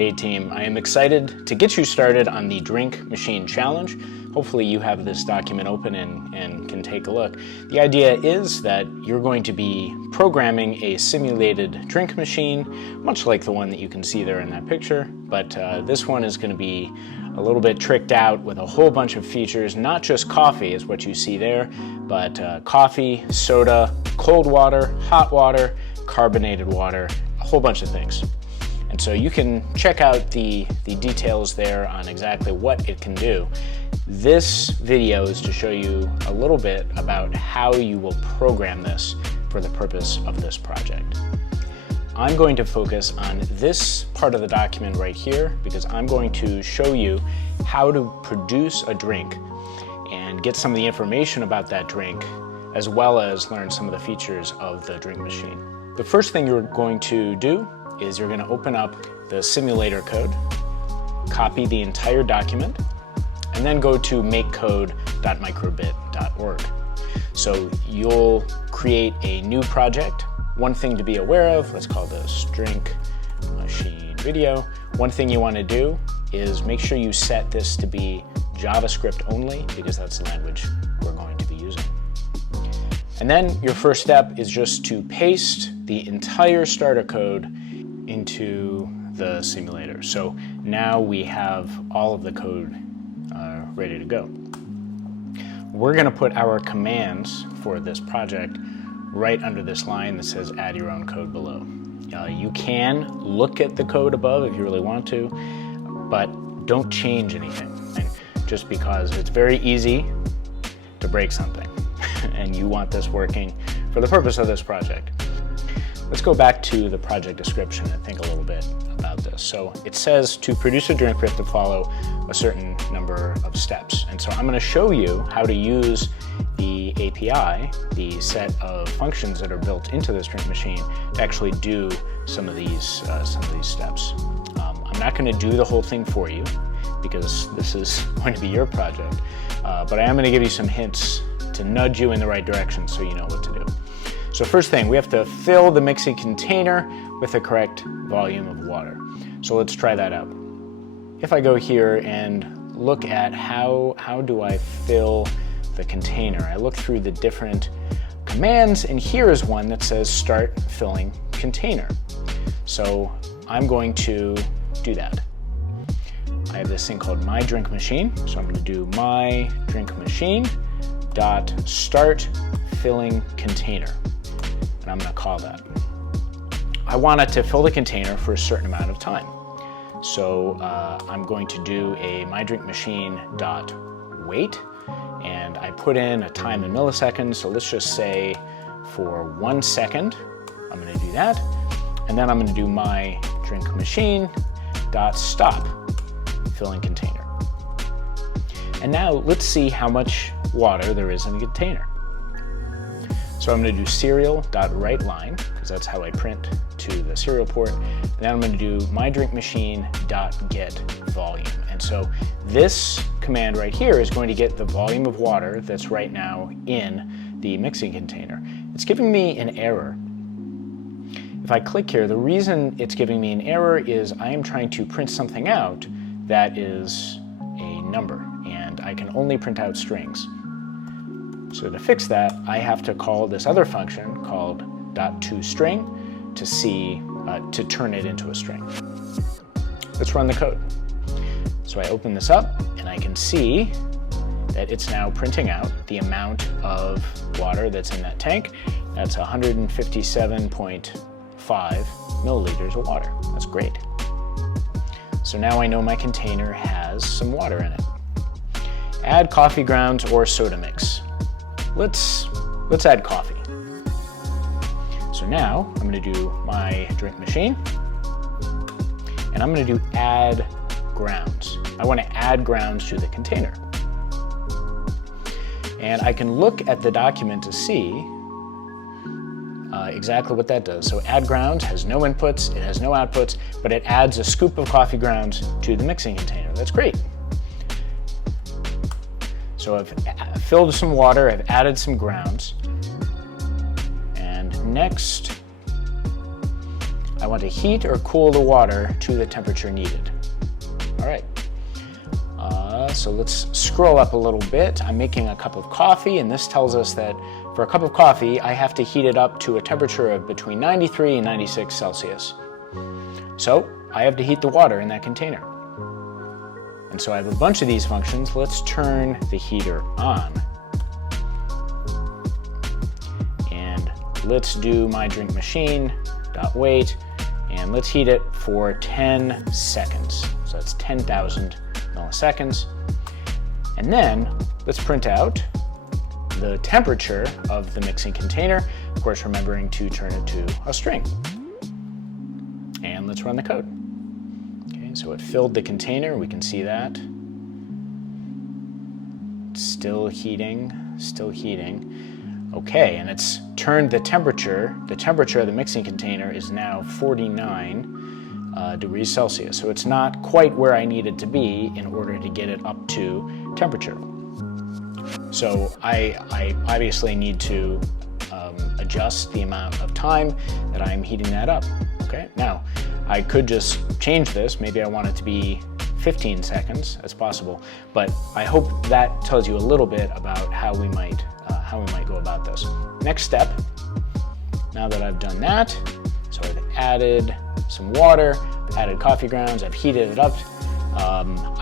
Hey team, I am excited to get you started on the DrinkMachine challenge. Hopefully you have this document open and can take a look. The idea is that you're going to be programming a simulated drink machine, much like the one that you can see there in that picture, but this one is going to be a little bit tricked out with a whole bunch of features, not just coffee is what you see there, but coffee, soda, cold water, hot water, carbonated water, a whole bunch of things. And so you can check out the details there on exactly what it can do. This video is to show you a little bit about how you will program this for the purpose of this project. I'm going to focus on this part of the document right here because I'm going to show you how to produce a drink and get some of the information about that drink, as well as learn some of the features of the drink machine. The first thing you're going to do is you're going to open up the simulator code, copy the entire document, and then go to makecode.microbit.org. So you'll create a new project. One thing to be aware of, let's call this drink machine video. One thing you want to do is make sure you set this to be JavaScript only, because that's the language we're going to be using. And then your first step is just to paste the entire starter code into the simulator. So now we have all of the code ready to go. We're going to put our commands for this project right under this line that says add your own code below. You can look at the code above if you really want to, but don't change anything, just because it's very easy to break something and you want this working for the purpose of this project. Let's go back to the project description and think a little bit about this. So it says to produce a drink, we have to follow a certain number of steps. And so I'm going to show you how to use the API, the set of functions that are built into this drink machine, to actually do some of these steps. I'm not going to do the whole thing for you because this is going to be your project, but I am going to give you some hints to nudge you in the right direction so you know what to do. So first thing, we have to fill the mixing container with the correct volume of water. So let's try that out. If I go here and look at how do I fill the container, I look through the different commands, and here is one that says start filling container. So I'm going to do that. I have this thing called my drink machine, so I'm going to do my drink machine dot start filling container. And I'm going to call that. I want it to fill the container for a certain amount of time. So I'm going to do a mydrinkmachine.wait, and I put in a time in milliseconds. So let's just say for 1 second, I'm going to do that. And then I'm going to do mydrinkmachine.stop filling container. And now let's see how much water there is in the container. So I'm going to do serial.writeLine, because that's how I print to the serial port. And then I'm going to do mydrinkmachine.getVolume. And so this command right here is going to get the volume of water that's right now in the mixing container. It's giving me an error. If I click here, the reason it's giving me an error is I am trying to print something out that is a number, and I can only print out strings. So to fix that, I have to call this other function called .toString to turn it into a string. Let's run the code. So I open this up and I can see that it's now printing out the amount of water that's in that tank. That's 157.5 milliliters of water. That's great. So now I know my container has some water in it. Add coffee grounds or soda mix. Let's add coffee. So now I'm going to do my drink machine, and I'm going to do add grounds. I want to add grounds to the container. And I can look at the document to see exactly what that does. So add grounds has no inputs, it has no outputs, but it adds a scoop of coffee grounds to the mixing container. That's great. So I've filled some water, I've added some grounds, and next I want to heat or cool the water to the temperature needed. All right. So let's scroll up a little bit. I'm making a cup of coffee, and this tells us that for a cup of coffee, I have to heat it up to a temperature of between 93 and 96 Celsius. So I have to heat the water in that container. And so I have a bunch of these functions. Let's turn the heater on. And let's do my drink machine dot wait, and let's heat it for 10 seconds. So that's 10,000 milliseconds. And then let's print out the temperature of the mixing container, of course remembering to turn it to a string. And let's run the code. Okay, so it filled the container, we can see that. Still heating, still heating. Okay, and it's turned the temperature of the mixing container is now 49 degrees Celsius. So it's not quite where I need it to be in order to get it up to temperature. So I obviously need to adjust the amount of time that I'm heating that up. Okay, now I could just change this. Maybe I want it to be 15 seconds, that's possible. But I hope that tells you a little bit about how we might go about this. Next step, now that I've done that, so I've added some water, added coffee grounds, I've heated it up.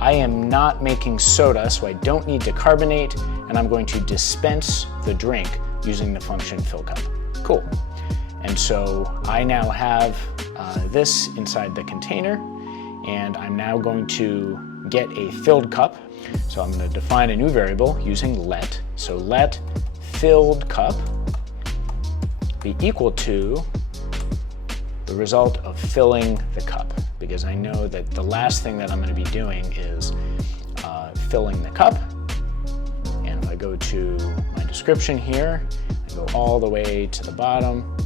I am not making soda, so I don't need to carbonate, and I'm going to dispense the drink using the function fill cup. Cool. And so I now have this inside the container, and I'm now going to get a filled cup. So I'm going to define a new variable using let. So let filled cup be equal to the result of filling the cup, because I know that the last thing that I'm going to be doing is filling the cup. And if I go to my description here, I go all the way to the bottom.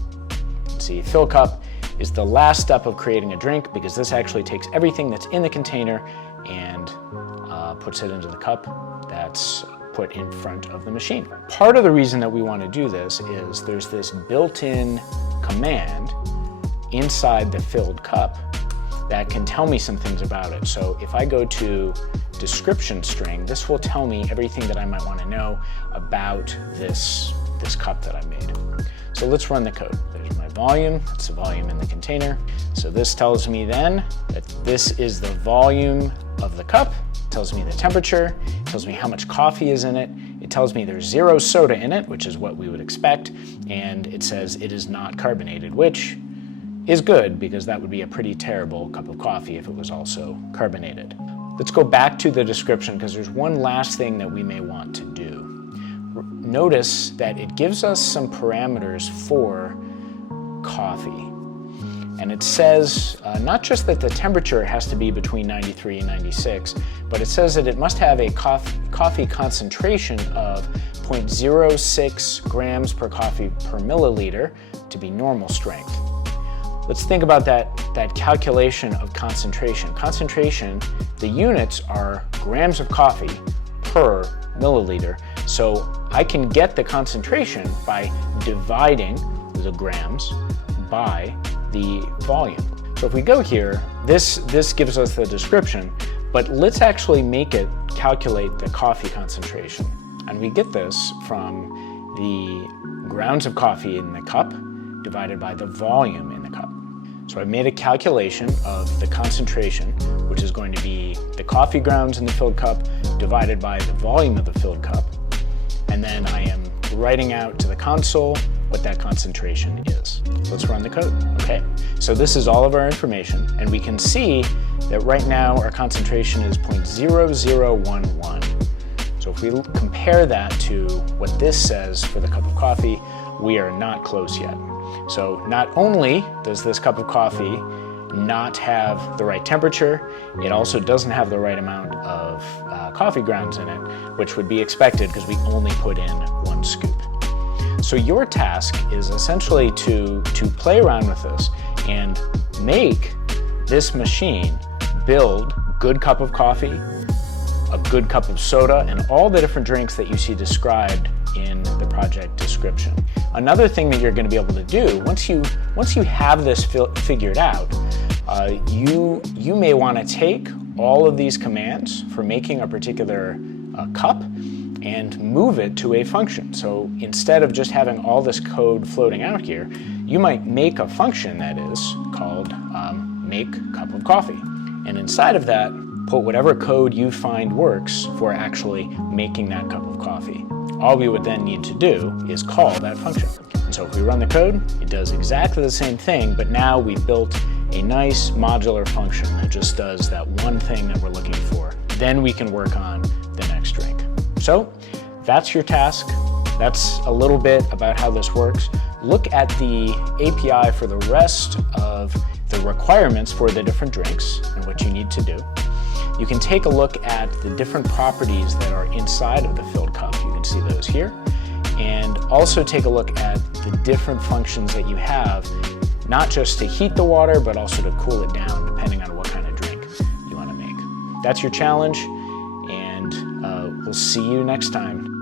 See, fill cup is the last step of creating a drink, because this actually takes everything that's in the container and puts it into the cup that's put in front of the machine. Part of the reason that we want to do this is there's this built-in command inside the filled cup that can tell me some things about it. So if I go to description string, this will tell me everything that I might want to know about this cup that I made. So let's run the code. There's my volume, that's the volume in the container. So this tells me then that this is the volume of the cup. It tells me the temperature, it tells me how much coffee is in it, it tells me there's 0 soda in it, which is what we would expect, and it says it is not carbonated, which is good, because that would be a pretty terrible cup of coffee if it was also carbonated. Let's go back to the description, because there's one last thing that we may want to do. Notice that it gives us some parameters for coffee. And it says not just that the temperature has to be between 93 and 96, but it says that it must have a coffee concentration of 0.06 grams per coffee per milliliter to be normal strength. Let's think about that calculation of concentration. Concentration, the units are grams of coffee per milliliter. So I can get the concentration by dividing the grams by the volume. So if we go here, this gives us the description, but let's actually make it calculate the coffee concentration. And we get this from the grounds of coffee in the cup divided by the volume in the cup. So I've made a calculation of the concentration, which is going to be the coffee grounds in the filled cup divided by the volume of the filled cup. And then I am writing out to the console what that concentration is. Let's run the code. Okay, so this is all of our information, and we can see that right now our concentration is 0.0011. So if we compare that to what this says for the cup of coffee, we are not close yet. So not only does this cup of coffee not have the right temperature, it also doesn't have the right amount of coffee grounds in it, which would be expected because we only put in 1 scoop. So your task is essentially to play around with this and make this machine build good cup of coffee, a good cup of soda, and all the different drinks that you see described in the project description. Another thing that you're going to be able to do, once you have this figured out, you may want to take all of these commands for making a particular cup and move it to a function. So instead of just having all this code floating out here, you might make a function that is called make cup of coffee. And inside of that, put whatever code you find works for actually making that cup of coffee. All we would then need to do is call that function. And so if we run the code, it does exactly the same thing, but now we've built a nice modular function that just does that one thing that we're looking for. Then we can work on the next drink. So that's your task. That's a little bit about how this works. Look at the API for the rest of the requirements for the different drinks and what you need to do. You can take a look at the different properties that are inside of the filled cup. You can see those here. And also take a look at the different functions that you have, not just to heat the water, but also to cool it down, depending on what kind of drink you want to make. That's your challenge, and we'll see you next time.